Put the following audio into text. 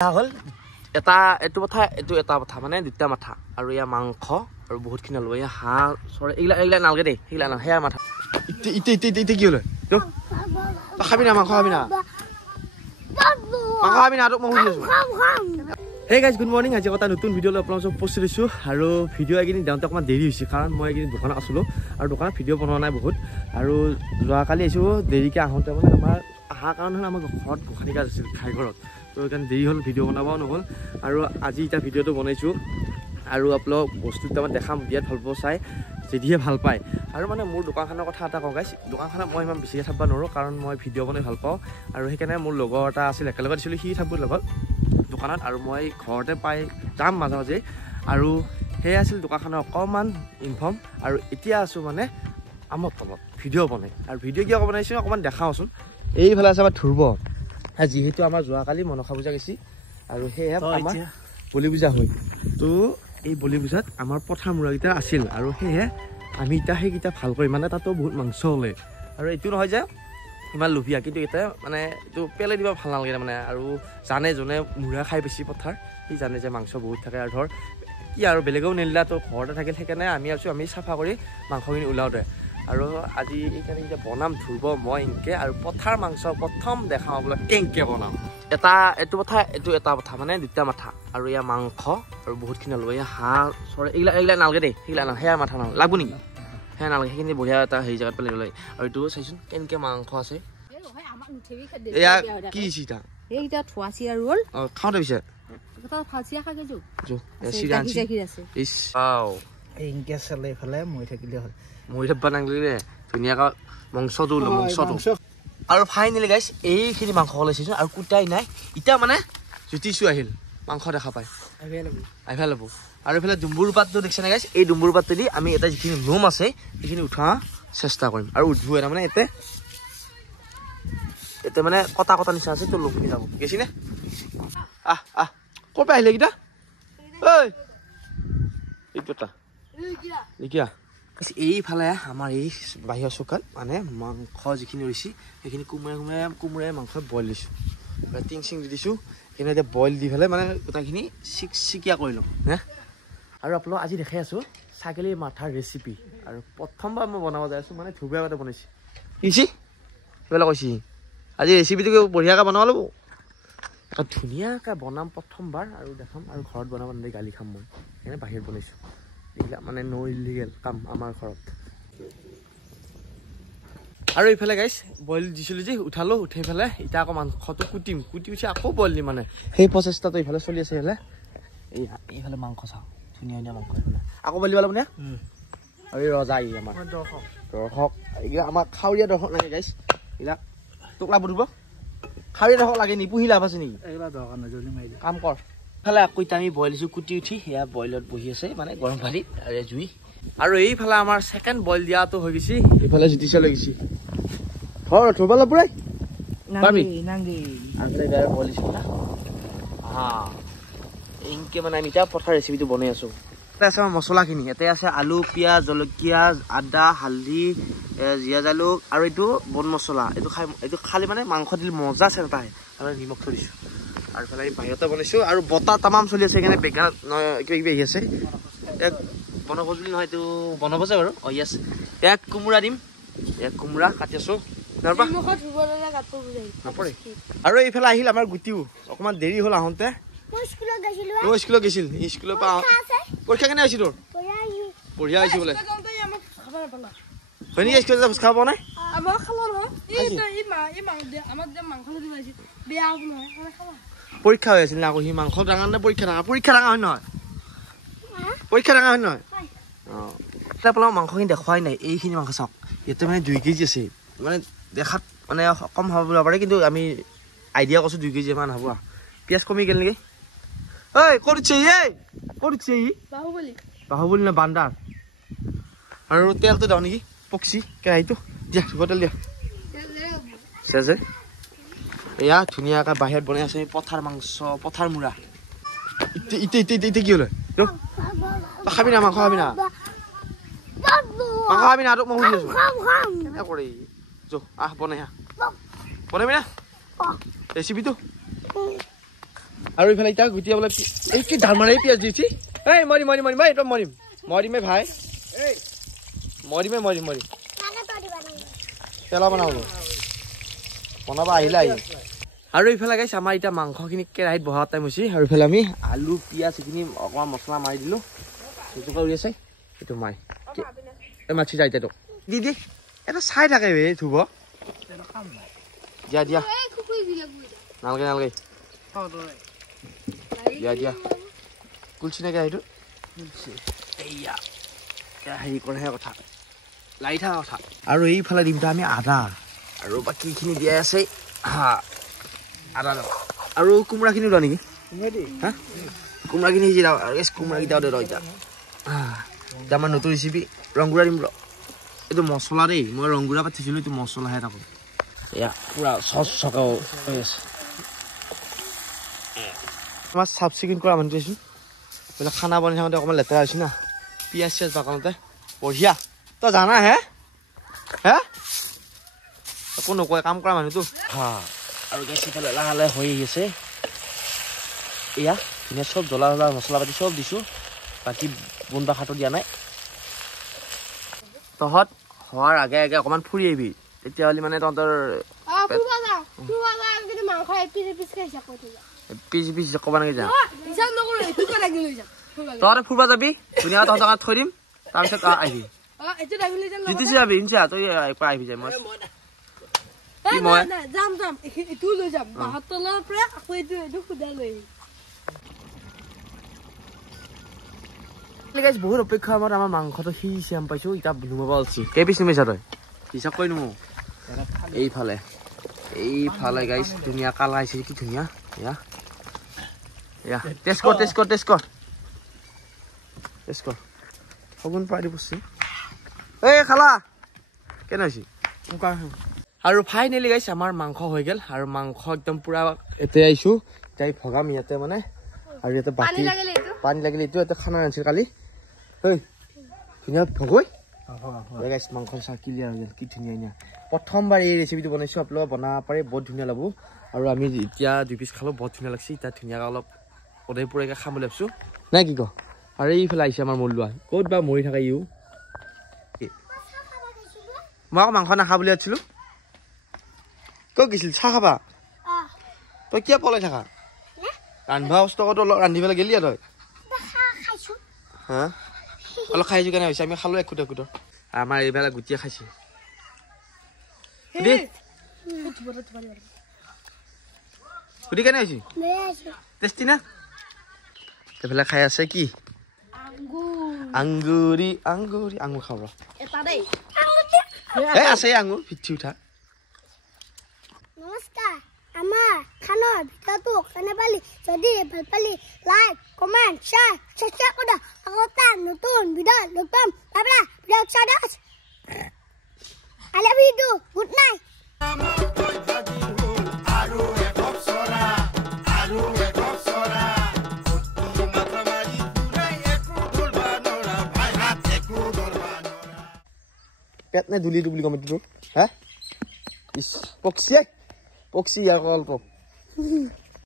হল এটা এটো কথা এটো এটা কথা মানে দুটা মাথা আৰু ইয়া মাংস আৰু বহুতখিনি আলু ইয়া হাঁহ চৰে এইলা নালগে দেই সেইলা না হেয়া মাথা ইতে কি হলে তো খাবি না মাংস খাবি না তো মই শুনি আছো Hey guys, good morning. আজি কথা নতুন ভিডিও লৈ আপোনালোকক পোষ্ট দিছো আৰু ভিডিও এগিনি দাউতে অকমান দেৰি হৈছে কাৰণ মই এগিনি দোকানত আছিলো আৰু দোকানত ভিডিও বনোৱা নাই বহুত আৰু যোৱা কালি আছো দেৰিকে আহোতে মানে আমাৰ আহা কাৰণ হ'ল আমাৰ ঘৰত গোখানি কাজ আছিল খাই ঘৰত তো কাৰণ দেৰি হ'ল ভিডিও বনাব নহল আৰু আজি এটা ভিডিওটো বনাইছো আৰু আপোনালোক বস্তু এটা দেখাম বিয়াত ভাল পাব চাই যদিহে ভাল পায় আৰু মানে মোৰ দোকানখনৰ কথা এটা কওঁ গাইছ দোকানখনত মই ইমান বেছিকৈ থাকবা নোৱাৰো কাৰণ মই ভিডিও বনাই ভাল পাওঁ আৰু সেইকাৰণে মোৰ লগৰ এটা আছিল একেলগে দিছিলো সি থাকব লগত দোকানত আৰু মই ঘৰতে পাই যাম মাজে মাজে আৰু হে আছিল দোকানখনৰ অকমান ইনফৰ্ম আৰু এতিয়া আছো মানে আমাৰ তলত ভিডিও বনাই আৰু ভিডিও কিয় বনাইছো অকমান দেখাওচোন এইফালে আছে আমাৰ ধুৰব যিহেতু আমাৰ যোৱাকালি মনসা পূজা গৈছি আৰু সেয়ে আমাৰ বলি পূজা হয় তো এই বলি পূজাত আমাৰ পথাৰ মুৰাকেইটা আছিল আৰু সেয়ে আমি এতিয়া সেইকেইটা ভাল কৰি মানে তাতো বহুত মাংস হ'লে আৰু এইটো নহয় যে ইমান লোভিয়া কিন্তু এটা মানে এইটো পেলাই দিব ভাল নালাগে মানে আৰু জানে যোনে মুৰা খাই বেছি পথাৰ সি জানে যে মাংস বহুত থাকে আৰু ধৰ কি আৰু বেলেগেও নিলিলা তো ঘৰতে থাকিল সেইকাৰণে আমি চাফা কৰি মাংসখিনি ওলাও দে আৰু আজি এইকাৰণে এতিয়া বনাম ধুব মই এনেকৈ আৰু পথাৰ মাংস প্ৰথম দেখাওঁ বোলে কেনেকৈ বনাম এইটো কথা মানে দুটা মাথা আৰু ইয়াৰ মাংস আৰু বহুতখিনি আলু ইয়া হাঁহ চৰে এইগিলা নালগে দেই সেইগিলা না সেয়া মাথা নালাগে লাগব নেকি সেয়া নালাগে সেইখিনি বঢ়িয়া এটা হেৰি জেগাত পেলাই ল'লে আৰু এইটো চাইচোন কেনেকৈ মাংস আছে এয়া কি চিটা এইটা থোৱাচিয়া ৰোল খাওঁতে পিছে এটা ফাচিয়া খাই গেছো ইছ আও ইনকে চলে ইফালে মই থাকিলে হ'ল মই থাকবা নাংলিলে ধুনীয়াকৈ মাংসটো আৰু ফাইনেলি গাইছ এইখিনি মাংস ওলাইছে আৰু কুটাই নাই এতিয়া মানে জুতিছো আহিল মাংস দেখা পায় আহিব ল'ব আৰু এইফালে ডুম্বুৰ পাতটো দেখিছে নে গাইছ এই ডুম্বুৰ পাতটো দি আমি এটা যিখিনি নোম আছে সেইখিনি উঠোৱা চেষ্টা কৰিম আৰু উঠবো এটা মানে এতে মানে কটা নিচিনা আছে তোৰ লোকখিনি যাব গেছি নে আহ ক'ৰ পৰা আহিলে এইকেইটা ঐ এইটোটা দেখিয়া এইফালে আমাৰ এই বাহিৰৰ চৌকাত মানে মাংস যিখিনি ৰৈছে সেইখিনি কোমোৰাই মাংস বইল দিছোঁ টিং চিং দি দিছোঁ সেইখিনি এতিয়া বইল দি পেলাই মানে গোটেইখিনি চিকিয়া কৰি ল'ম হে আৰু আপোনালোক আজি দেখাই আছোঁ ছাগলী মাথাৰ ৰেচিপি আৰু প্ৰথমবাৰ মই বনাব যাই আছোঁ মানে ধুবীয়া আগতে বনাইছোঁ শিকিছি এইবিলাক কৈছি আজি ৰেচিপিটো বঢ়িয়াকৈ বনাব ল'ব ধুনীয়াকৈ বনাম প্ৰথমবাৰ আৰু দেখাম আৰু ঘৰত বনাব নালাগে গালি খাম মই সেইকাৰণে বাহিৰত বনাইছোঁ এইবিলাক মানে ন' ইলিগেল কাম আমাৰ ঘৰত আৰু এইফালে গাইছ বইল দিছিলোঁ যে উঠালোঁ উঠাই পেলাই এতিয়া আকৌ মাংসটো কুটি উঠি আকৌ বইল দিম মানে সেই প্ৰচেষ্টাটো এইফালে চলি আছে এইফালে মাংস চাওঁ ধুনীয়া মাংস এইফালে আকৌ বইল দিব লাগিব আৰু এই ৰজা আমাৰ দৰ্শক এইবিলাক আমাৰ খাৱৰীয়া দৰ্শক লাগে গাইছ এইবিলাক তোক লাভ দিব খাৱৰীয়া দৰ্শক লাগে নি পুহি লাভ আছে নেকি কাম কৰ ইফালে আকৌ এতিয়া আমি বইল দিছোঁ কুটি উঠি সেয়া বইলত বহি আছে মানে গৰম পানীত আৰু জুই আৰু এইফালে আমাৰ ছেকেণ্ড বইল দিয়াটো হৈ গৈছে এইফালে জুতিছে লৈ গৈছে ধৰিব লাগিব পুৰাই বইল দিছোঁ না এনেকৈ মানে আমি এতিয়া পথাৰ ৰেচিপিটো বনাই আছোঁ ইয়াতে আছে আমাৰ মছলাখিনি ইয়াতে আছে আলু পিঁয়াজ জলকীয়া আদা হালধি জীয়া জালুক আৰু এইটো বন মছলা এইটো খালি মানে মাংস দিলে মজা আছে এটা আহে আৰু নিমখ থৈ দিছোঁ আৰু ইফালে আমি বাহিৰতে বনাইছোঁ আৰু বতাহ তামাম চলি আছে সেইকাৰণে বেগানত কিবা আহি আছে এক বনভোজ বুলি নহয় এইটো বনভোজে বাৰু য়েছ এক কোমোৰা দিম এক কোমোৰা কাটি আছোঁ নপৰে আৰু এইফালে আহিল আমাৰ গুটিও অকণমান দেৰি হ'ল আহোঁতে স্কুলত গৈছিল স্কুলৰ পৰা পৰীক্ষা কেনে হৈছে তোৰ বঢ়িয়া হৈছে বোলে হয় নেকি স্কুলত ভোজ খাব নাই পৰীক্ষা হৈ আছিল আকৌ সি মাংস ডাঙৰ নে পৰীক্ষা ডাঙৰ হয় নহয় অঁ এতিয়া আপোনালোক মাংসখিনি দেখুৱাই নাই এইখিনি মাংস চাওক ইয়াতে মানে 2 কেজি আছে মানে দেখাত মানে কম হ'ব পাৰে কিন্তু আমি আইডিয়া কৈছোঁ 2 কেজি মান হ'ব পিঁয়াজ কমি গ'ল নেকি ঐ ক'ত বাহুবলী নে বান্দাৰ আৰু তেলটো দাও নেকি পকচি কেৰাহীটো দিয়া তেল দিয়া চেজে এয়া ধুনীয়াকৈ বাহিৰত বনাই আছে পথাৰ মাংস পথাৰ মুৰা ইতে কি হ'লে খাবি না মাংস খাবি না তোক মই শুনি আছোঁ কেনে কৰে বনাই বনাবি না ৰেচিপিটো আৰু ইফালে এতিয়া গুটিয়াবলৈ এই কি ধাৰমাৰে পিয়াজ দিছি এই মৰি মৰি মৰি মই একদম মৰিম মৰিমে ভাই এই মৰিমে মৰিম মৰি তেলা বনাব আহিলে আহি আৰু ইফালে গাইছ আমাৰ এতিয়া মাংসখিনি কেৰাহীত বহা টাইম হৈছে আৰু ইফালে আমি আলু পিয়াজ এইখিনি অকণমান মছলা মাৰি দিলোঁ সেইটো উৰি আছে এইটো মাই এই মাছি যায় এতিয়া দি দি এটা চাই থাকে বে ধুব দিয়া দিয়া নালাগে নালাগে দিয়া দিয়া কুলচি নে কেৰাহীটো এইয়া হেৰি কৰেহে কথা লাৰি থকা কথা আৰু এইফালে দিমটো আমি আদা আৰু বাকীখিনি দিয়াই আছে হা আদা আৰু কোমোৰাখিনি লোৱা নেকি হা কোমোৰাখিনি সিজি দাও আৰু কোমোৰাকেইটাও দে ৰ এতিয়া এতিয়া আমাৰ নতুন ৰেচিপি ৰংগুৰা দিম ৰ এইটো মছলা দেই মই ৰংগুৰা পাতিছিলোঁ এইটো মছলাহে থাকোঁ এয়া পুৰা চচ চকাও হৈ আছে আমাৰ চাফ চিকুণ কৰা মানুহ দিছোঁ বোলে খানা বনাই থাকোঁতে অকণমান লেতেৰা হৈছে না পিঁয়াজ চিয়াজ বাকাওঁতে বঢ়িয়া তই জানা হে হে একো নকয় কাম কৰা মানুহটো হা আৰু গেছ ইফালে লাহে লাহে হৈ আহি আছে এয়া ধুনীয়া চব জ্বলা জ্বলা মছলা পাতি চব দিছোঁ বাকী বোন বা খাটো দিয়া নাই তহঁত হোৱাৰ আগে আগে অকণমান ফুৰি আহিবি তেতিয়াহ'লে মানে তহঁতৰ পিছ পিছ ক'বা নাকি যা তহঁতে ফুৰিব যাবি ধুনীয়া তহঁতক থৈ দিম তাৰপিছত আহিবি জিতিছি যাবি ইনচা তই একবাৰ আহিবি যায় মই বহুত অপেক্ষা আমাৰ আমাৰ মাংসটো সিঁচি আম পাইছো এতিয়া নুমাব উঠছি কেই পিচ নুমাইছা তই হিচাপ কৰি নুমো এইফালে এইফালে গাইছ ধুনীয়া কালা আহিছে কি ধুনীয়া এয়া এয়া টেষ্ট কৰ টেষ্ট কৰ টেষ্ট কৰ টেষ্ট কৰ শগুন পাই দি বসছি এই খালা কেনে হৈছে আৰু ফাইনেলি গাইছ আমাৰ মাংস হৈ গেল আৰু মাংস একদম পুৰা এতে আহিছো তাই ভগাম ইয়াতে মানে আৰু ইয়াতে বাকি পানী লাগিলে এইটো এটা খানা আনিছিল কালি ঐ ধুনীয়া ভগৈ গাইছ মাংস চা ক্লিয়াৰ হৈ গেল কি ধুনীয়া ধুনীয়া প্ৰথমবাৰ এই ৰেচিপিটো বনাইছোঁ আপোনালোকে বনাব পাৰে বহুত ধুনীয়া লাগব আৰু আমি এতিয়া 2 পিচ খালোঁ বহুত ধুনীয়া লাগছে এতিয়া ধুনীয়াকৈ অলপ অধৈ পুৰাকৈ খাম বুলি ভাবিছোঁ নাই কি ক আৰু এইফালে আহিছে আমাৰ মৰুৱা ক'ত বা মৰি থাকে ইও মই আকৌ মাংস নাখা বুলি ভাবিছিলোঁ ক'ত গৈছিল চাহ খাবা তই কিয় পলাই থাকা ৰান্ধিবা বস্তুটো অলপ ৰান্ধিবলৈ গেলি তই হা অলপ খাইছোঁ কেনে হৈছে আমি খালোঁ একোটা একোটা আমাৰ এইফালে গুটিয়ে খাইছে গুটি কেনে হৈছে টেষ্টি না এইফালে খাই আছে কি আঙ্গুৰি আঙ্গুৰি আঙুৰ খাব এই আছে আঙুৰ পিঠি উঠা নমস্কাৰ আমাৰ খানৰ ভিডিঅ'টো কেনে পালি যদি ভাল পালি লাইক কমেণ্ট শ্বেয়াৰ সাবস্ক্ৰাইব কৰা আগতে নতুন ভিডিঅ' লগ পাম বাই ভিডিঅ' চাই I love you too. Good night. Pet na duli duli kami dulu, ha? Is poksi ya, poksi ya kalau